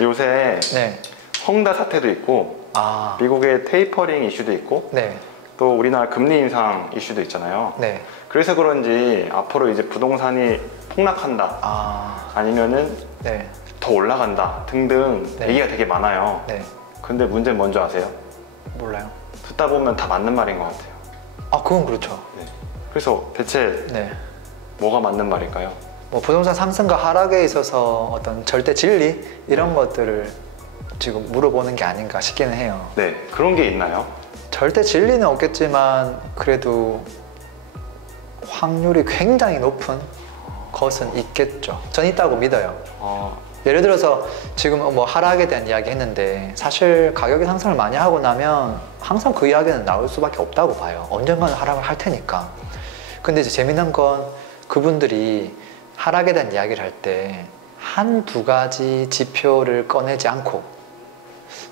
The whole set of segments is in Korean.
요새 네. 헝다 사태도 있고 미국의 테이퍼링 이슈도 있고 네. 또 우리나라 금리 인상 이슈도 있잖아요. 네. 그래서 그런지 앞으로 이제 부동산이 폭락한다 아니면은 네. 더 올라간다 등등 네. 얘기가 되게 많아요. 네. 근데 문제는 뭔지 아세요? 몰라요. 듣다 보면 다 맞는 말인 것 같아요. 그건 그렇죠. 네. 그래서 대체 네. 뭐가 맞는 말일까요? 뭐 부동산 상승과 하락에 있어서 어떤 절대 진리 이런 것들을 지금 물어보는 게 아닌가 싶기는 해요. 네, 그런 게 있나요? 절대 진리는 없겠지만 그래도 확률이 굉장히 높은 것은 있겠죠. 전 있다고 믿어요. 예를 들어서 지금 뭐 하락에 대한 이야기 했는데 사실 가격이 상승을 많이 하고 나면 항상 그 이야기는 나올 수밖에 없다고 봐요. 언젠가는 하락을 할 테니까. 근데 이제 재미난 건 그분들이 하락에 대한 이야기를 할 때 한두 가지 지표를 꺼내지 않고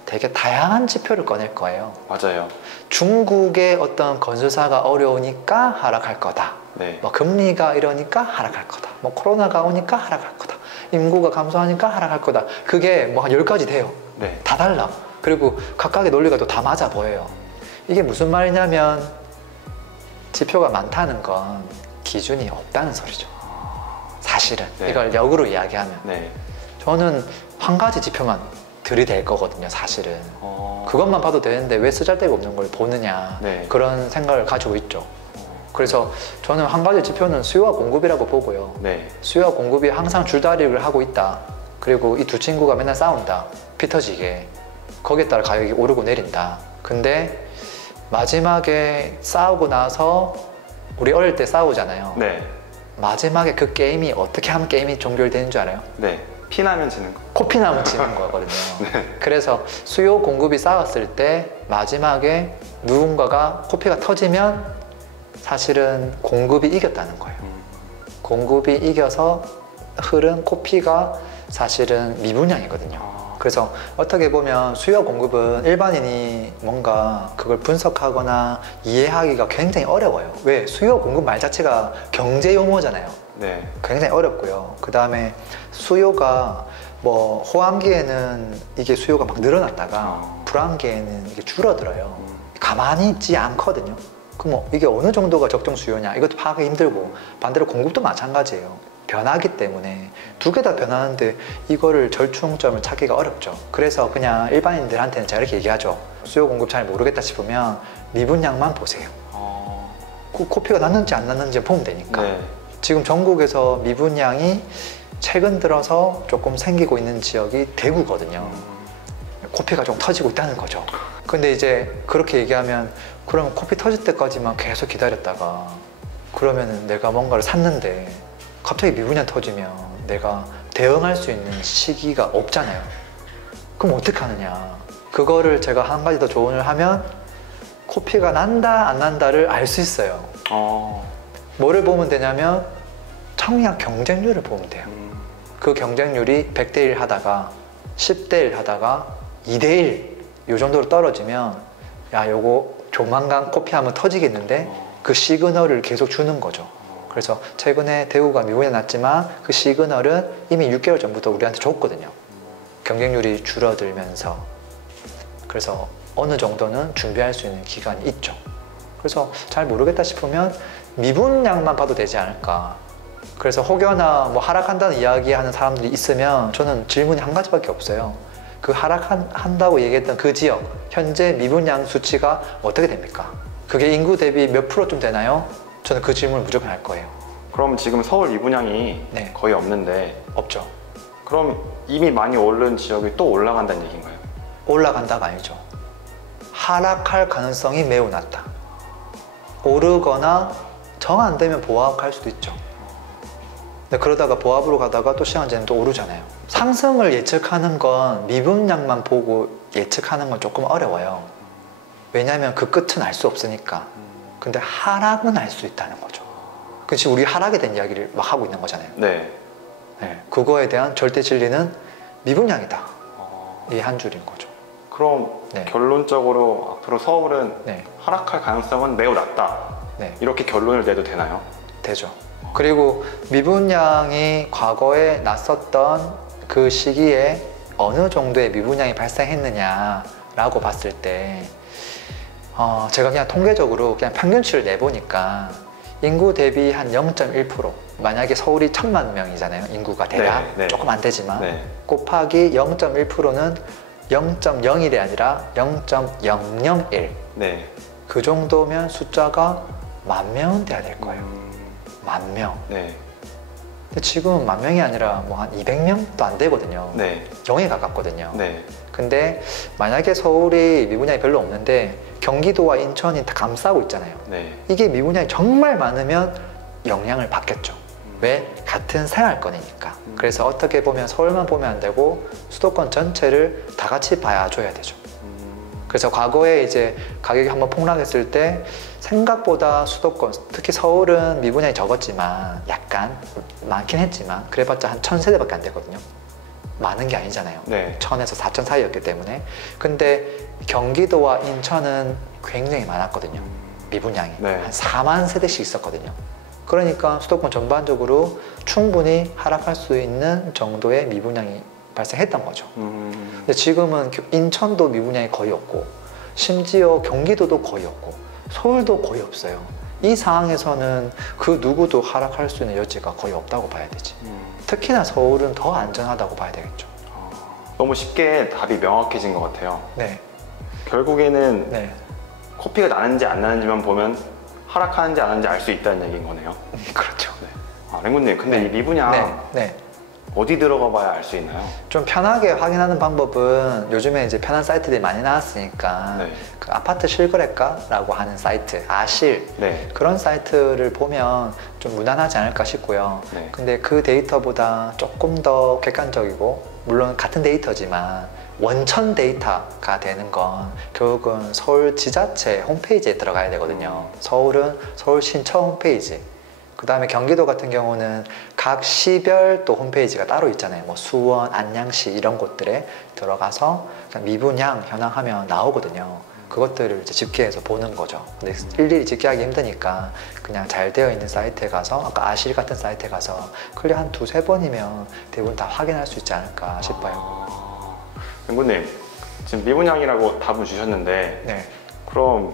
되게 다양한 지표를 꺼낼 거예요. 맞아요. 중국의 어떤 건설사가 어려우니까 하락할 거다. 네. 뭐 금리가 이러니까 하락할 거다. 뭐 코로나가 오니까 하락할 거다. 인구가 감소하니까 하락할 거다. 그게 뭐 한 10가지 돼요. 네. 다 달라. 그리고 각각의 논리가 또 다 맞아 보여요. 이게 무슨 말이냐면 지표가 많다는 건 기준이 없다는 소리죠. 사실은. 네. 이걸 역으로 이야기하면. 네. 저는 한 가지 지표만 들이댈 거거든요, 사실은. 그것만 봐도 되는데 왜 쓰잘데가 없는 걸 보느냐. 네. 그런 생각을 가지고 있죠. 그래서 저는 한 가지 지표는 수요와 공급이라고 보고요. 네. 수요와 공급이 항상 줄다리기를 하고 있다. 그리고 이 두 친구가 맨날 싸운다. 피 터지게. 거기에 따라 가격이 오르고 내린다. 근데 마지막에 싸우고 나서 우리 어릴 때 싸우잖아요. 네. 마지막에 그 게임이 어떻게 하면 게임이 종결되는 줄 알아요? 네. 피나면 지는 거. 코피 나면 지는 거거든요. 네. 그래서 수요 공급이 싸웠을 때 마지막에 누군가가 코피가 터지면 사실은 공급이 이겼다는 거예요. 공급이 이겨서 흐른 코피가 사실은 미분양이거든요. 그래서 어떻게 보면 수요 공급은 일반인이 뭔가 그걸 분석하거나 이해하기가 굉장히 어려워요. 왜? 수요 공급 말 자체가 경제 용어잖아요. 네. 굉장히 어렵고요. 그 다음에 수요가 뭐 호황기에는 이게 수요가 막 늘어났다가 불황기에는 이게 줄어들어요. 가만히 있지 않거든요. 그럼 뭐 이게 어느 정도가 적정 수요냐 이것도 파악하기 힘들고 반대로 공급도 마찬가지예요. 변하기 때문에 두 개 다 변하는데 이거를 절충점을 찾기가 어렵죠. 그래서 그냥 일반인들한테는 제가 이렇게 얘기하죠. 수요 공급 잘 모르겠다 싶으면 미분양만 보세요. 코피가 났는지 안 났는지 보면 되니까. 네. 지금 전국에서 미분양이 최근 들어서 조금 생기고 있는 지역이 대구거든요. 코피가 좀 터지고 있다는 거죠. 근데 이제 그렇게 얘기하면 그러면 코피 터질 때까지만 계속 기다렸다가 그러면 내가 뭔가를 샀는데 갑자기 미분양 터지면 내가 대응할 수 있는 시기가 없잖아요. 그럼 어떻게 하느냐. 그거를 제가 한 가지 더 조언을 하면 코피가 난다 안 난다를 알 수 있어요. 뭐를 보면 되냐면 청약 경쟁률을 보면 돼요. 그 경쟁률이 100대 1 하다가 10대 1 하다가 2대 1 이 정도로 떨어지면 야 요거 조만간 코피 하면 터지겠는데 그 시그널을 계속 주는 거죠. 그래서 최근에 대구가 미분양 났지만 그 시그널은 이미 6개월 전부터 우리한테 줬거든요. 경쟁률이 줄어들면서. 그래서 어느 정도는 준비할 수 있는 기간이 있죠. 그래서 잘 모르겠다 싶으면 미분양만 봐도 되지 않을까. 그래서 혹여나 뭐 하락한다는 이야기하는 사람들이 있으면 저는 질문이 한 가지밖에 없어요. 그 하락한다고 얘기했던 그 지역 현재 미분양 수치가 어떻게 됩니까? 그게 인구 대비 몇 프로쯤 되나요? 저는 그 질문을 무조건 할 거예요. 그럼 지금 서울 미분양이 네. 거의 없는데 없죠. 그럼 이미 많이 오른 지역이 또 올라간다는 얘기인가요? 올라간다가 아니죠. 하락할 가능성이 매우 낮다. 오르거나 정 안 되면 보합할 수도 있죠. 근데 그러다가 보합으로 가다가 또 시간 지나면 또 오르잖아요. 상승을 예측하는 건 미분양만 보고 예측하는 건 조금 어려워요. 왜냐하면 그 끝은 알 수 없으니까. 근데 하락은 알 수 있다는 거죠. 그치, 우리 하락에 대한 이야기를 막 하고 있는 거잖아요. 네. 네. 그거에 대한 절대 진리는 미분양이다. 이 한 줄인 거죠. 그럼 네. 결론적으로 앞으로 서울은 네. 하락할 가능성은 매우 낮다. 네. 이렇게 결론을 내도 되나요? 되죠. 그리고 미분양이 과거에 났었던 그 시기에 어느 정도의 미분양이 발생했느냐라고 봤을 때 제가 그냥 통계적으로 그냥 평균치를 내보니까 인구 대비 한 0.1%, 만약에 서울이 1000만 명이잖아요. 인구가 대략 네, 네. 조금 안 되지만 네. 곱하기 0.1%는 0.01이 아니라 0.001. 네. 그 정도면 숫자가 10,000명은 돼야 될 거예요. 10,000명. 네. 근데 지금은 10,000명이 아니라 뭐 한 200명도 안 되거든요. 네. 0에 가깝거든요. 네. 근데 만약에 서울이 미분양이 별로 없는데 경기도와 인천이 다 감싸고 있잖아요. 네. 이게 미분양이 정말 많으면 영향을 받겠죠. 왜? 같은 생활권이니까. 그래서 어떻게 보면 서울만 보면 안 되고 수도권 전체를 다 같이 봐줘야 되죠. 그래서 과거에 이제 가격이 한번 폭락했을 때 생각보다 수도권, 특히 서울은 미분양이 적었지만 약간 많긴 했지만 그래봤자 한 1000세대밖에 안 되거든요. 많은 게 아니잖아요. 네. 1000에서 4000 사이였기 때문에. 근데 경기도와 인천은 굉장히 많았거든요. 미분양이. 네. 한 4만 세대씩 있었거든요. 그러니까 수도권 전반적으로 충분히 하락할 수 있는 정도의 미분양이 발생했던 거죠. 근데 지금은 인천도 미분양이 거의 없고 심지어 경기도도 거의 없고 서울도 거의 없어요. 이 상황에서는 그 누구도 하락할 수 있는 여지가 거의 없다고 봐야 되지. 특히나 서울은 더 안전하다고 봐야 되겠죠. 너무 쉽게 답이 명확해진 것 같아요. 네. 결국에는 네. 코피가 나는지 안 나는지만 보면 하락하는지 안 하는지 알 수 있다는 얘기인 거네요. 그렇죠. 랭구님, 근데 네. 이 미분양 네. 어디 들어가 봐야 알 수 있나요? 좀 편하게 확인하는 방법은 요즘에 이제 편한 사이트들이 많이 나왔으니까 네. 그 아파트 실거래가라고 하는 사이트, 아실 네. 그런 사이트를 보면 좀 무난하지 않을까 싶고요. 네. 근데 그 데이터보다 조금 더 객관적이고 물론 같은 데이터지만 원천 데이터가 되는 건 결국은 서울 지자체 홈페이지에 들어가야 되거든요. 서울은 서울시청 홈페이지, 그 다음에 경기도 같은 경우는 각 시별 또 홈페이지가 따로 있잖아요. 뭐 수원, 안양시 이런 곳들에 들어가서 미분양 현황하면 나오거든요. 그것들을 이제 집계해서 보는 거죠. 근데 일일이 집계하기 힘드니까 그냥 잘 되어 있는 사이트에 가서 아까 아실 같은 사이트에 가서 클릭 한 2-3번이면 대부분 다 확인할 수 있지 않을까 싶어요. 랭구님, 지금 미분양이라고 답을 주셨는데 네. 그럼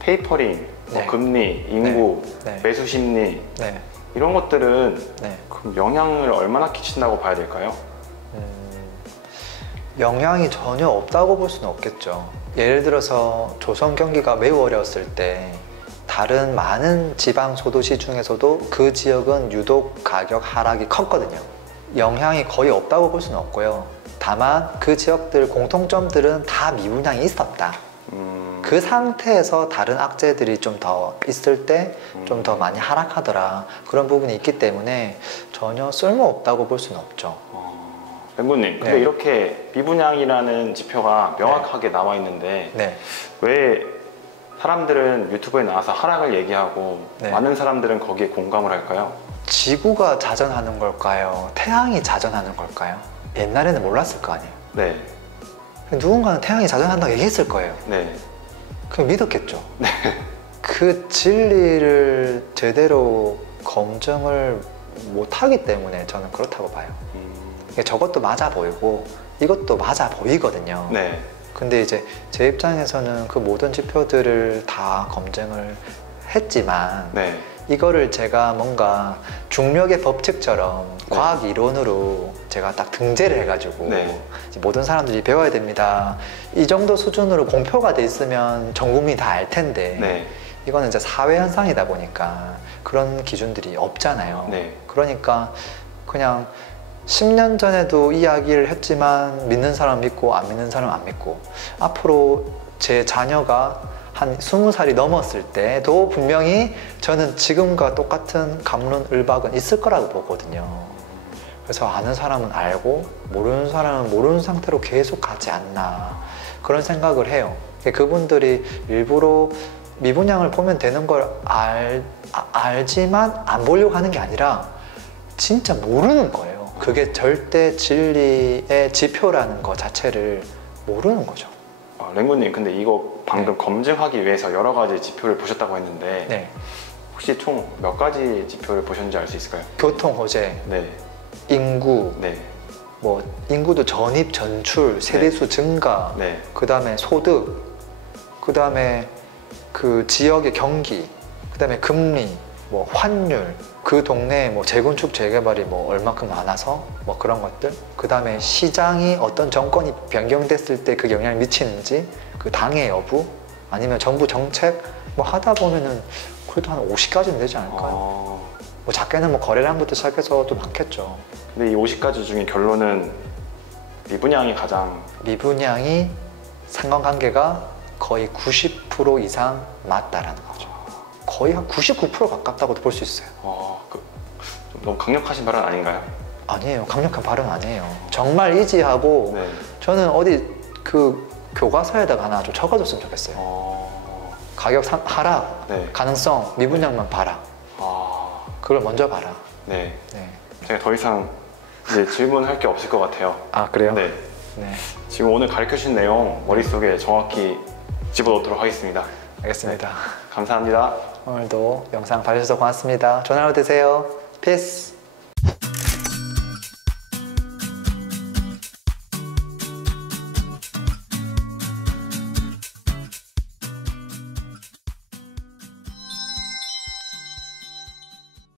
테이퍼링, 네. 금리, 인구, 네. 매수 심리 네. 이런 것들은 네. 그럼 영향을 얼마나 끼친다고 봐야 될까요? 영향이 전혀 없다고 볼 수는 없겠죠. 예를 들어서 조선 경기가 매우 어려웠을 때 다른 많은 지방 소도시 중에서도 그 지역은 유독 가격 하락이 컸거든요. 영향이 거의 없다고 볼 수는 없고요. 다만 그 지역들 공통점들은 다 미분양이 있었다. 그 상태에서 다른 악재들이 좀 더 있을 때 좀 더 많이 하락하더라. 그런 부분이 있기 때문에 전혀 쓸모없다고 볼 수는 없죠. 랭구님, 근데 네. 이렇게 미분양이라는 지표가 명확하게 나와 있는데 네. 왜 사람들은 유튜브에 나와서 하락을 얘기하고 네. 많은 사람들은 거기에 공감을 할까요? 지구가 자전하는 걸까요? 태양이 자전하는 걸까요? 옛날에는 몰랐을 거 아니에요. 네. 누군가는 태양이 자전한다고 얘기했을 거예요. 네. 그럼 믿었겠죠. 그 진리를 제대로 검증을 못하기 때문에 저는 그렇다고 봐요. 저것도 맞아 보이고 이것도 맞아 보이거든요. 네. 근데 이제 제 입장에서는 그 모든 지표들을 다 검증을 했지만 네. 이거를 제가 뭔가 중력의 법칙처럼 과학 이론으로 제가 딱 등재를 해가지고 네. 이제 모든 사람들이 배워야 됩니다. 이 정도 수준으로 공표가 돼 있으면 전 국민이 다 알 텐데 네. 이거는 이제 사회 현상이다 보니까 그런 기준들이 없잖아요. 네. 그러니까 그냥 10년 전에도 이야기를 했지만 믿는 사람 믿고 안 믿는 사람 안 믿고 앞으로 제 자녀가 한 20살이 넘었을 때도 분명히 저는 지금과 똑같은 갑론을박은 있을 거라고 보거든요. 그래서 아는 사람은 알고 모르는 사람은 모르는 상태로 계속 가지 않나 그런 생각을 해요. 그분들이 일부러 미분양을 보면 되는 걸 알지만 안 보려고 하는 게 아니라 진짜 모르는 거예요. 그게 절대 진리의 지표라는 것 자체를 모르는 거죠. 랭구님, 근데 이거 방금 검증하기 위해서 여러 가지 지표를 보셨다고 했는데 네. 혹시 총 몇 가지 지표를 보셨는지 알 수 있을까요? 교통 호재, 네. 인구, 네. 뭐 인구도 전입, 전출, 세대수 증가, 네. 그 다음에 소득, 그 다음에 그 지역의 경기, 그 다음에 금리, 뭐 환율, 그 동네에 뭐 재건축, 재개발이 뭐 얼마큼 많아서 뭐 그런 것들, 그 다음에 시장이 어떤 정권이 변경됐을 때 그 영향을 미치는지, 그 당의 여부, 아니면 정부 정책 뭐 하다 보면은 그래도 한 50가지는 되지 않을까요? 뭐 작게는 뭐 거래량부터 시작해서 또 많겠죠. 근데 이 50가지 중에 결론은 미분양이 가장 미분양이 상관관계가 거의 90% 이상 맞다라는 거죠. 거의 한 99% 가깝다고도 볼 수 있어요. 좀 너무 강력하신 발언 아닌가요? 아니에요. 강력한 발언 아니에요. 정말 이지하고 네. 저는 어디 그 교과서에다가 하나 좀 적어줬으면 좋겠어요. 가격 하락, 네. 가능성, 미분양만 봐라. 그걸 먼저 봐라. 네. 네. 제가 더 이상 이제 질문할 게 없을 것 같아요. 아, 그래요? 네. 네. 지금 오늘 가르쳐 주신 내용 머릿속에 정확히 집어넣도록 하겠습니다. 알겠습니다. 감사합니다. 오늘도 영상 봐주셔서 고맙습니다. 좋은 하루 되세요. 피스.